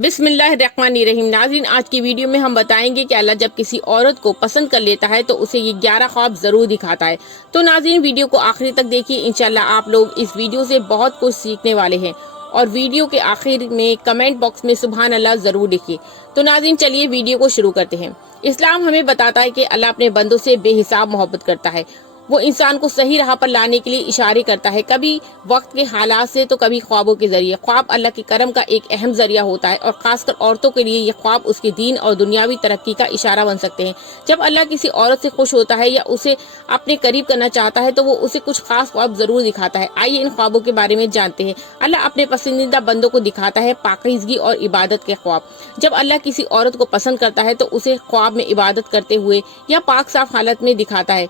बिस्मिल्लाहिर्रहमानिर्रहीम। नाज़रीन, आज की वीडियो में हम बताएंगे कि अल्लाह जब किसी औरत को पसंद कर लेता है तो उसे ये 11 ख्वाब जरूर दिखाता है। तो नाज़रीन, वीडियो को आखिरी तक देखिए। इंशाल्लाह आप लोग इस वीडियो से बहुत कुछ सीखने वाले हैं। और वीडियो के आखिर में कमेंट बॉक्स में सुभान अल्लाह जरूर लिखिए। तो नाज़रीन, चलिए वीडियो को शुरू करते हैं। इस्लाम हमें बताता है कि अल्लाह अपने बंदों से बेहिसाब मोहब्बत करता है। वो इंसान को सही राह पर लाने के लिए इशारे करता है, कभी वक्त के हालात से तो कभी ख्वाबों के जरिए। ख्वाब अल्लाह के करम का एक अहम जरिया होता है और खासकर औरतों के लिए ये ख्वाब उसके दीन और दुनियावी तरक्की का इशारा बन सकते हैं। जब अल्लाह किसी औरत से खुश होता है या उसे अपने करीब करना चाहता है तो वो उसे कुछ खास ख्वाब जरूर दिखाता है। आइए इन ख्वाबों के बारे में जानते हैं। अल्लाह अपने पसंदीदा बंदों को दिखाता है पाकीज़गी और इबादत के ख्वाब। जब अल्लाह किसी औरत को पसंद करता है तो उसे ख्वाब में इबादत करते हुए या पाक साफ हालत में दिखाता है।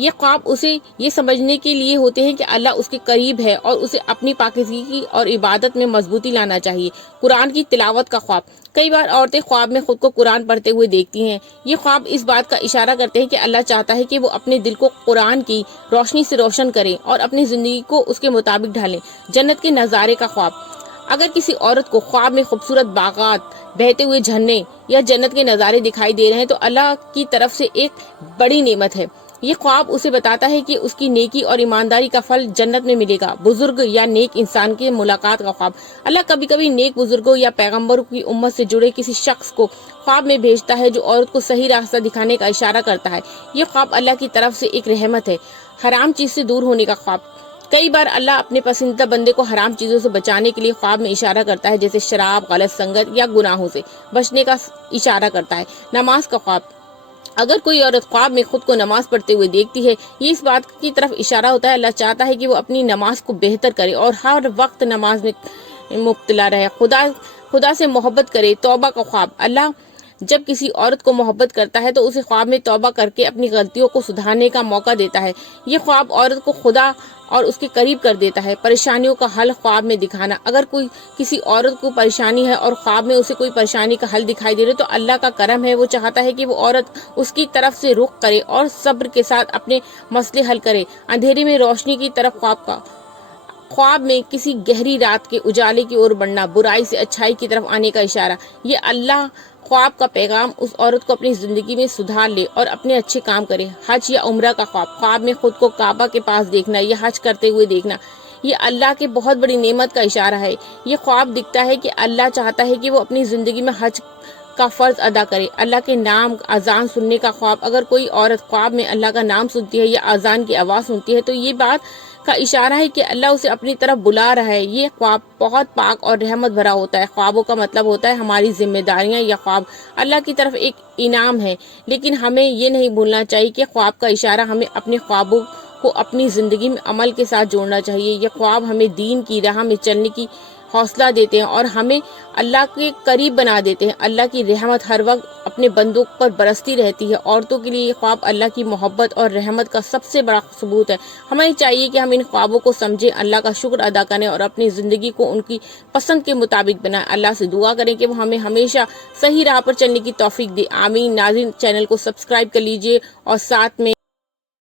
ये ख्वाब उसे ये समझने के लिए होते हैं कि अल्लाह उसके करीब है और उसे अपनी पाकीज़गी और इबादत में मजबूती लाना चाहिए। कुरान की तिलावत का ख्वाब। कई बार औरतें ख्वाब में खुद को कुरान पढ़ते हुए देखती हैं। ये ख्वाब इस बात का इशारा करते हैं कि अल्लाह चाहता है कि वो अपने दिल को कुरान की रोशनी से रोशन करें और अपनी जिंदगी को उसके मुताबिक ढालें। जन्नत के नज़ारे का ख्वाब। अगर किसी औरत को ख्वाब में खूबसूरत बागात, बहते हुए झरने या जन्नत के नज़ारे दिखाई दे रहे हैं तो अल्लाह की तरफ से एक बड़ी नेमत है। ये ख्वाब उसे बताता है कि उसकी नेकी और ईमानदारी का फल जन्नत में मिलेगा। बुजुर्ग या नेक इंसान की मुलाकात का ख्वाब। अल्लाह कभी कभी नेक बुजुर्गों या पैगंबरों की उम्मत से जुड़े किसी शख्स को ख्वाब में भेजता है जो औरत को सही रास्ता दिखाने का इशारा करता है। ये ख्वाब अल्लाह की तरफ से एक रहमत है। हराम चीज से दूर होने का ख्वाब। कई बार अल्लाह अपने पसंदीदा बंदे को हराम चीजों से बचाने के लिए ख्वाब में इशारा करता है, जैसे शराब, गलत संगत या गुनाहों से बचने का इशारा करता है। नमाज का ख्वाब। अगर कोई औरत ख्वाब में खुद को नमाज पढ़ते हुए देखती है, ये इस बात की तरफ इशारा होता है अल्लाह चाहता है कि वो अपनी नमाज को बेहतर करे और हर वक्त नमाज में मुब्तला रहे, खुदा से मोहब्बत करे। तौबा का ख्वाब। अल्लाह जब किसी औरत को मोहब्बत करता है तो उसे ख्वाब में तौबा करके अपनी गलतियों को सुधारने का मौका देता है। ये ख्वाब औरत को खुदा और उसके करीब कर देता है। परेशानियों का हल ख्वाब में दिखाना। अगर कोई किसी औरत को परेशानी है और ख्वाब में उसे कोई परेशानी का हल दिखाई दे रहा है तो अल्लाह का करम है, वो चाहता है कि वो औरत उसकी तरफ से रुख करे और सब्र के साथ अपने मसले हल करे। अंधेरे में रोशनी की तरफ ख्वाब में किसी गहरी रात के उजाले की ओर बढ़ना, बुराई से अच्छाई की तरफ आने का इशारा। ये अल्लाह ख्वाब का पैगाम उस औरत को अपनी जिंदगी में सुधार ले और अपने अच्छे काम करे। हज या उम्रा का ख्वाब। ख्वाब में खुद को काबा के पास देखना या हज करते हुए देखना, ये अल्लाह के बहुत बड़ी नेमत का इशारा है। ये ख्वाब दिखता है कि अल्लाह चाहता है कि वो अपनी जिंदगी में हज का फर्ज अदा करे। अल्लाह के नाम अजान सुनने का ख्वाब। अगर कोई औरत ख्वाब में अल्लाह का नाम सुनती है या अजान की आवाज़ सुनती है तो ये बात का इशारा है कि अल्लाह उसे अपनी तरफ बुला रहा है। ये ख्वाब बहुत पाक और रहमत भरा होता है। ख्वाबों का मतलब होता है हमारी जिम्मेदारियां या ख्वाब अल्लाह की तरफ एक इनाम है, लेकिन हमें ये नहीं भूलना चाहिए कि ख्वाब का इशारा हमें अपने ख्वाबों को अपनी जिंदगी में अमल के साथ जोड़ना चाहिए। ये ख्वाब हमें दीन की राह में चलने की हौसला देते हैं और हमें अल्लाह के करीब बना देते हैं। अल्लाह की रहमत हर वक्त अपने बंदों पर बरसती रहती है। औरतों के लिए ये ख्वाब अल्लाह की मोहब्बत और रहमत का सबसे बड़ा सबूत है। हमें चाहिए कि हम इन ख्वाबों को समझें, अल्लाह का शुक्र अदा करें और अपनी ज़िंदगी को उनकी पसंद के मुताबिक बनाएं। अल्लाह से दुआ करें कि वो हमें हमेशा सही राह पर चलने की तौफीक दे। आमीन। नाज़रीन, चैनल को सब्सक्राइब कर लीजिए और साथ में